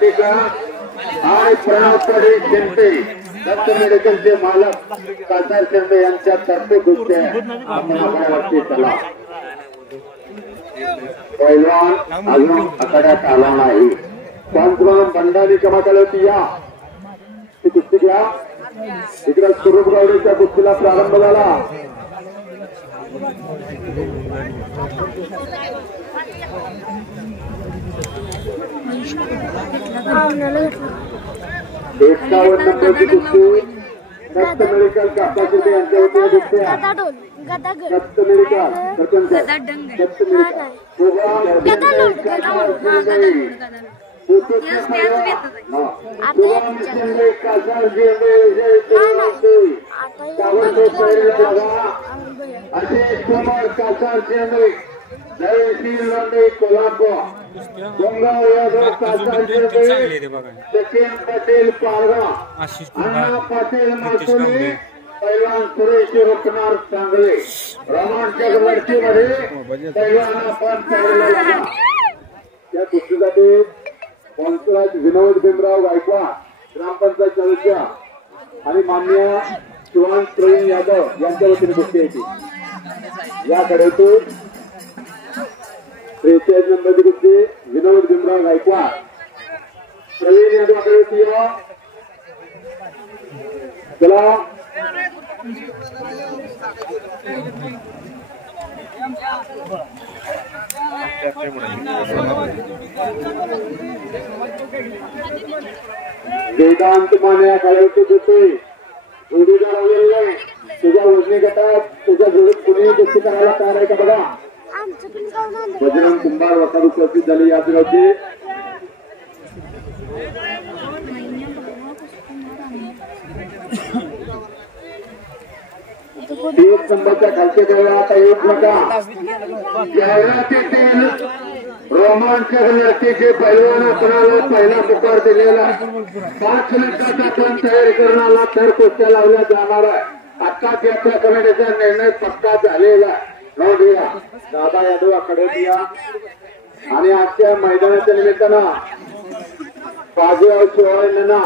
आणि प्रणवकडे शेंटे दत्त मेडिकलचे मालक खासदार शेंटे यांच्या तर्फे कुस्ती आपण आखाड्यावरती चला. पैलवान अजून आखाड्यात आला नाही. पंच म्हणून बंडारी कमात आली होती. या ती कुस्ती घ्या. इकडे स्वरूप गावडेच्या कुस्तीला प्रारंभ झाला. एकावन्न नंबरची कुस्ती दत्त मेडिकल काकाशिंदे यांच्या वतीने कुस्ती दत्त मेडिकल दत्त कोल्हापूर डोंगाव यादव सचिन पटेल पारगा अण्णा पाटील मासोली पैलवान सुरेश रुकनार सांगले रोमांचक लढतीमध्ये पैलवान आपण या कुस्तीसाठी पंचराज विनोद भीमराव गायकवाड ग्रामपंचायत सदस्य आणि माननीय शिवान प्रवीण यादव यांच्या वतीने कुस्ती यायची. याकडे तो 43 नंबरची कुस्ती विनोद भीमराव गायकवाड प्रवीण यादवकडे चला. वेदांत माने काळवती होते जोडीदार आलेले तुझ्या वजनी गटात तुझ्या जोडीत कुणीही कुस्ती करायला तयार आहे का बघा. बजरंग कुंभार वसार उपस्थित झाले. या फिरवते एक नंबरच्या खालच्या देवळा आता एक नका जाहिरातीतील रोमांचक लढतीचे पैलवान कोणाला पहिला पुकार दिलेला 5 लक्षाचा पण तयारी करण्याला तर कुस्त्या लावल्या जाणार आहे. आत्ताच यात्रा कमिटीचा निर्णय पक्का झालेला नोंदूया. दादा यादव आखाड्यात या. आणि आजच्या मैदानाच्या निमित्तानं बाजीराव शिवाळ्यांना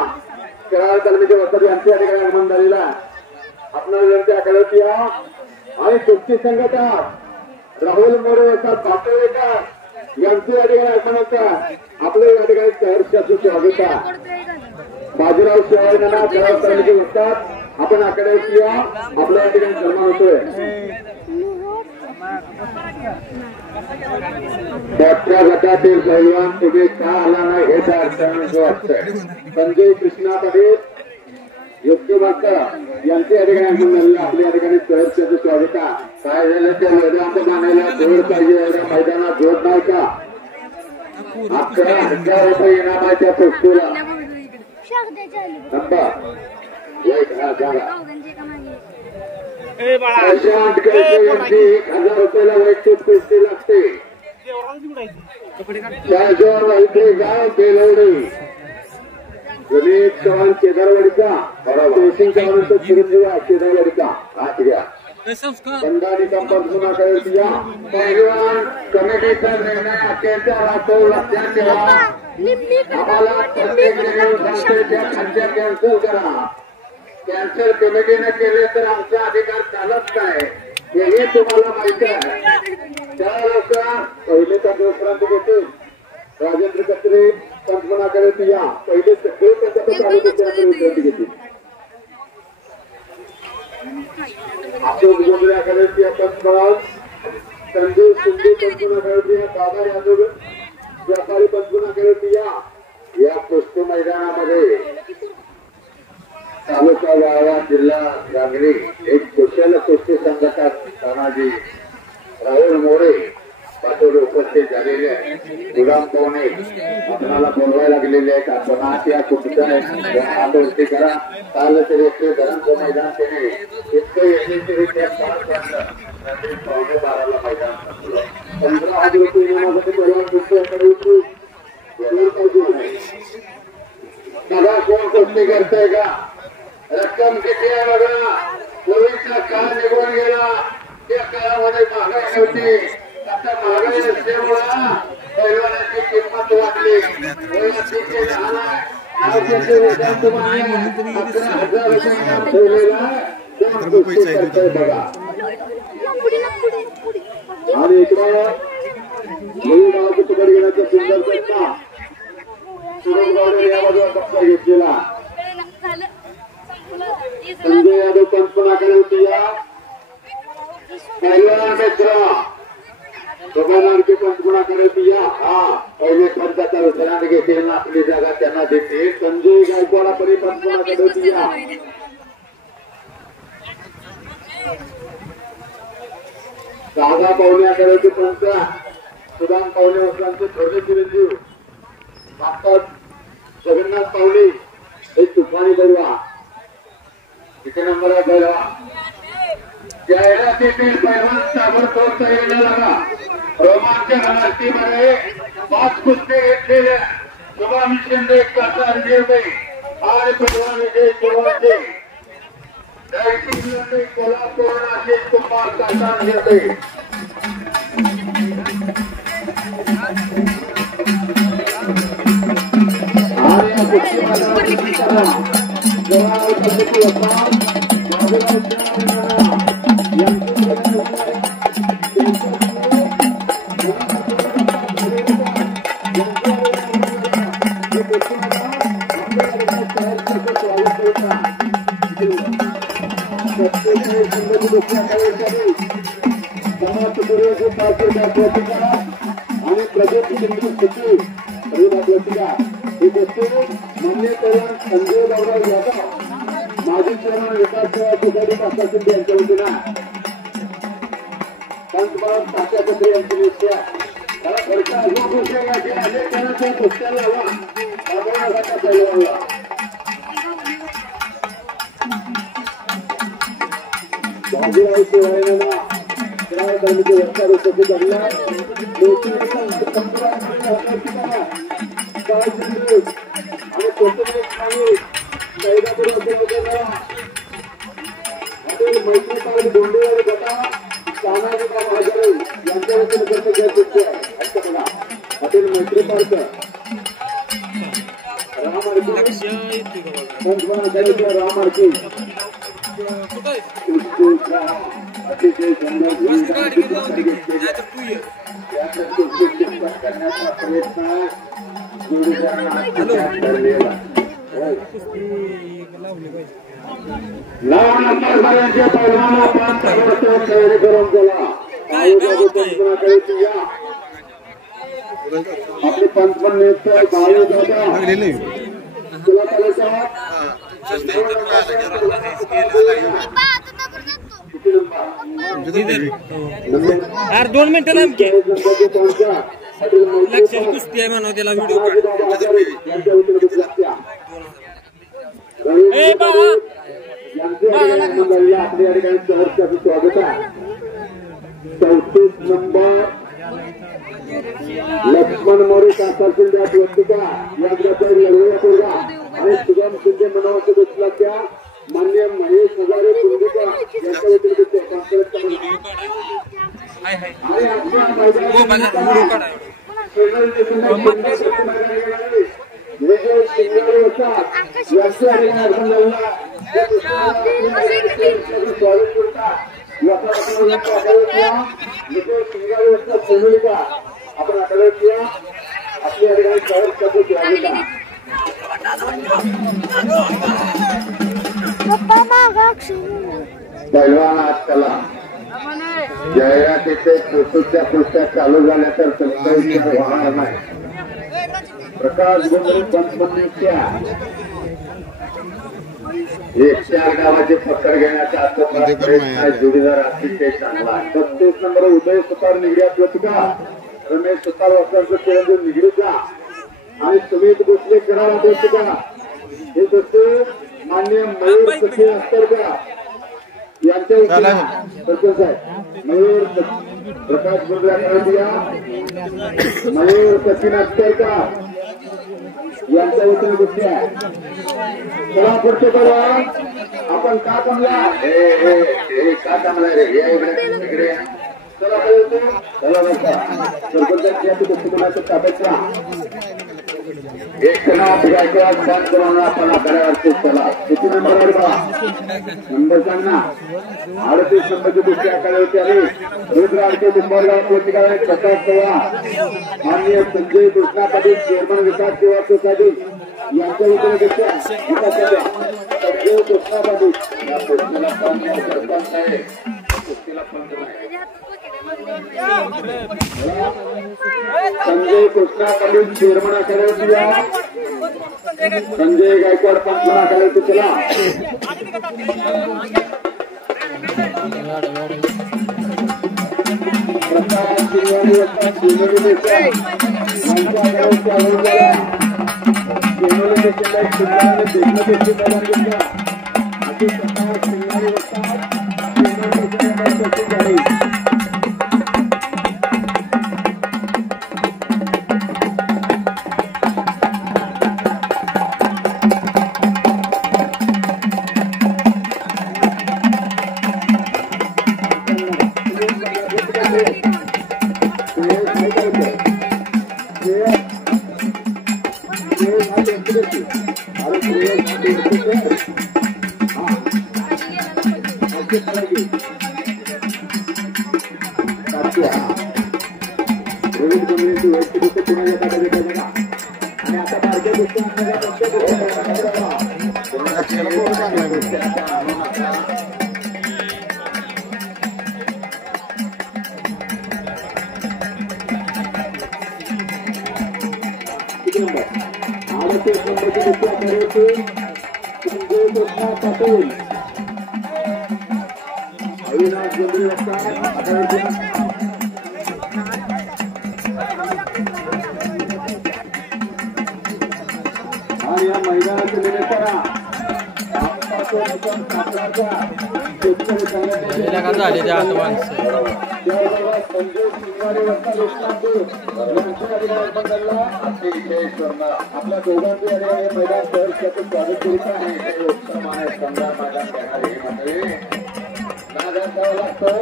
कराड तालमीचे वसत यांच्या ठिकाणी आगमन झालेला आहे. आपणाला त्या आखाड्यात या. आणि कुस्ती संघटना राहुल मोरे असा पाटोळेकर यांचे या ठिकाणी आगमन होतं. आपले या ठिकाणी सहर्षाचं स्वागत आहे. बाजीराव शिवाळ्यांना कराड तालमीचे वसतात आपण आखाड्यात या. आपल्या या ठिकाणी सन्मान होतोय. त्या गटातील पैलवान तुम्ही का आला नाही हे त्या अडचणीचं वाटतंय. संजय कृष्णा पाटील योग्य भाकर यांचे या ठिकाणी आपल्या या ठिकाणी सहर्षाचं स्वागत आहे. काय झालं त्या वेदांत मानायला जोड पाहिजे एवढ्या मैदानात जोड नाही का. 11,000 रुपये इनाम आहे त्या कुस्तीला. प्रशांत केळकर यांची 1,000 रुपयाला वैयक्तिक कुस्ती लागते. शाहजोर वैद्य गाव बेलवडी गणेश चव्हाण केदारवाडीचा जयसिंग चव्हाण चिरंजीव केदारवाडीचा हात घ्या. बंडारी कंपनी या पैलवान कमिटीचा निर्णय अखेरचा राहतो. लक्षात ठेवा. आम्हाला प्रत्येक सांगते त्या खाद्य कॅन्सल करा. कॅन्सल कमिटीने केले तर आमचा अधिकार चालत काय हेही तुम्हाला माहिती आहे. त्यावेळेस पहिले तंत्रक्रांती होते राजेंद्र कत्रे पंचमनाकडे या. पहिले सगळे विनंती घेतली. अशोक जोगऱ्याकडे पंचमनाल संजय शिंदे पंचमनाकडे दादा यादव व्यापारी पंचमनाकडे या कुस्ती मैदानामध्ये तालुका वाळवा जिल्हा रांगणी एक कुशल कुस्ती संघटना तानाजी राहुल मोरे पाटोळे उपस्थित झालेले आहेत. गुलाम पवने आपल्याला बोलवायला गेलेले आहेत. आपण या कुस्तीच्या हातवरती करा. काल तरी धरणचं मैदान त्याने इतकं यशस्वीरित्या पार पाडलं. रात्री 12:15 मैदान 15,000 रुपये इनामासाठी परवान कुस्ती बघा कोण कुस्ती करतोय का. रक्कम किती आहे बघा. पूर्वीचा काळ निघून गेला. त्या काळामध्ये महागाई नव्हती. आता महागाई असल्यामुळं पैलवानाची किंमत वाढली. अतिशय लहान नावाचे वेतन तुम्हाला 11,000 रुपये इनाम ठेवलेलं आहे. कोण कुस्ती करतंय बघा. आणि इकडं नवी गावाची तुकडी घेण्याचा सुंदर प्रयत्न सुरेश गावडे या बाजूला कप्पा घेतलेला. संजय यादव पंचपणाकडे होती. या पहिला मित्र दोघांनांची पंचपणाकडे होती. या हा पहिले पंचाचा विश्रांत घेतील ना आपली जागा त्यांना देते. संजय गायकवाडाकडे पंचपणाकडे होती. या दादा पाहुण्याकडे पंच सुदाम पाहुणे वस्त्रांचे थोरले चिरंजीव मास्तर जगन्नाथ पाहुणे हे तुफानी बलवा इथे नंबर बलवा जाहिरातीतील पैलवान ताबडतोब तयारीला लागा. रोमांचक लढतीमध्ये 5 कुस्ती घेतलेल्या शुभम शिंदे काका निर्भय आणि पैलवान विजय शिवाजी कोल्हापूर आशिष कुमार काका निर्भय. आणि या कुस्तीमध्ये आणि प्रगती मान्य पैलवान संजय बाबूराव यादव माजी चेअरमन विकास तुगाडी काकाशिंदे यांच्या वतीनं पंतप्रधान तात्यापत्रे यांची नियुक्ती आहे. त्याला खर्च अजून कुस्त्या घ्यायचे अनेक त्यांना त्या कुस्त्याला हवा पैलवानला बाजीराव शिवायना त्या धर्मीचे वक्ता उपस्थित झालेला आणि कोथरूड कैदापूर मैत्रीपाल गोंडेवार गटा तानाजी बाबा हजारे यांच्या वतीने कर्ज घ्यायचे आहे. बघा हॉटेल मैत्रीपालचं रामारकी अतिशय करण्याचा प्रयत्न लाव नंबर पर्यंतच्या पैलवानाला 5 तासावर तयारी करून गेला. आपले पंचमन नियुक्त भाऊ तुला यार 2 मिनिटं लांब लक्षात कुस्ती आहे म्हणून त्याला व्हिडिओ आपल्या ठिकाणी सहर्षाचं स्वागत आहे. 34 नंबर लक्ष्मण मोरे काका शिंदे वस्तिका या आणि सुगम शिंदे मनावरचे बसला त्या मान्य महेश हजारे कुंडिका यांच्या व्यतिरिक्त विजय शिंगारे होता यांच्या स्वागत करतात. विजय शिंगारे होता फॅमिलीचा आपण आकडे किया आपल्या ठिकाणी शहर कसं स्वागत आहे. पैलवान आजकाला जाहिरातीचे फोटोच्या पुस्तक चालू झाल्या तर संस्थेचे होणार नाही. प्रकाश गोंधळी पंचमन्युक्त्या 104 गावाचे पकड घेण्याचा प्रयत्न जोडीदार अतिशय चांगला. 35 नंबर उदय सुतार निगड्यात वतुका रमेश सुतार वस्त्रांचं चिरंजीव निगडीचा आणि सुमित भोसले करावा वतुका हे दोस्ते मान्य मयूर सचिन अस्तरकर यांच्या सरपंच आहे. मयूर प्रकाश गोंधळ्या मयूर सचिन अस्तरकर यांच्या वतीने गोष्टी आहे. चला पुढचे बघा आपण का थांबला का थांबला रे या इकडे चला खेळतो चला नका सरपंच या कुटुंबाचं ताब्याचा एक नाव गायकवाड बंद करून आपण आकड्यावरती चला किती नंबर आहे बा नंबर सांग ना 38 नंबरची कुस्ती आकड्यावरती आली रुद्राडके मुंबईला पोहोचगाव प्रताप पवार माननीय संजय कृष्णा पाटील चेअरमन विकास सेवा सोसायटी यांच्या वतीने संजय कृष्णा पाटील या कुस्तीला सरपंच आहे कुस्तीला संजय कृष्णा पाटील चेअरमन आकड्यावरती या संजय गायकवाड पंच आकड्यावरती चला आणि या मैदानाचे निमित्तानं आपल्या दोघांचे मैदान स्वागत करीत आहे नागासावं लागतो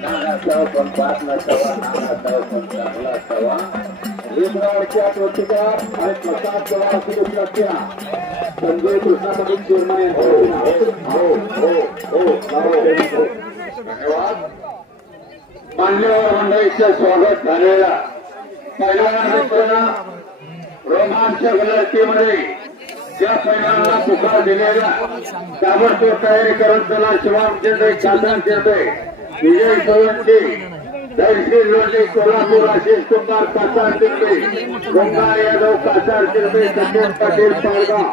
नागासावं पण पाच नसावा नागासावं पण चांगला असावा रुद्रावरच्या प्रतिकार आणि प्रसाद पवार सदस्य संजय कृष्णा पाटील चेअरमन धन्यवाद मान्यवर मंडळीचं स्वागत झालेला पहिल्या रोमांचक लढतीमध्ये ज्या पैलवानाला पुकार दिलेला ताबडतोब तयारी करून त्याला शिवामचंद्र कासार शिरपे विजय सोळंकी दर्शी लोंढे कोल्हापूर आशिष कुमार कासार शिरपे गोंगार यादव कासार शिरपे संजय पाटील पारगाव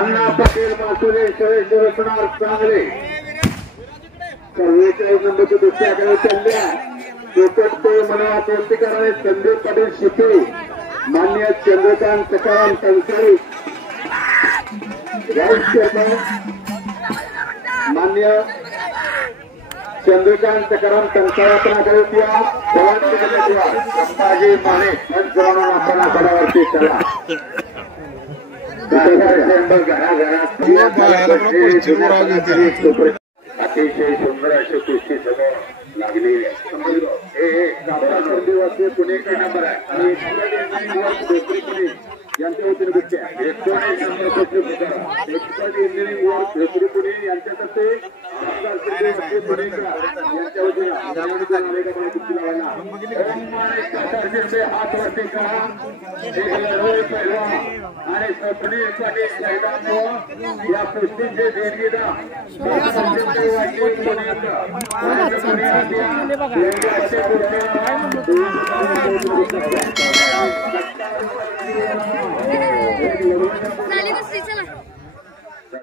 अण्णा पाटील मासुले सुरेश रचनार चांगले 44 नंबरची दुसरी आकडे चालल्या शेवटचे मनवा पौष्टिकाराने संजय पाटील शिपे मान्य चंद्रकांत सकाराम कंसाळी मान्य चंद्रकांत सकाराम कंसाळा आपण आकडे संभाजी माने जाऊन आपण आकड्यावरती चला अतिशय सुंदर अशी कुस्ती समोर लागली पुणेकर नंबर आहे आणि यांच्या वतीने कुस्ती एक्सपर्ट इंजिनिअरिंग वर्क भेसरी पुणे यांच्यातर्फे यांच्या वतीने कुस्ती लावायला हात वरती करा आणि स्वप्ने या कुस्तीचे देणगीदार झाली कुस्ती चला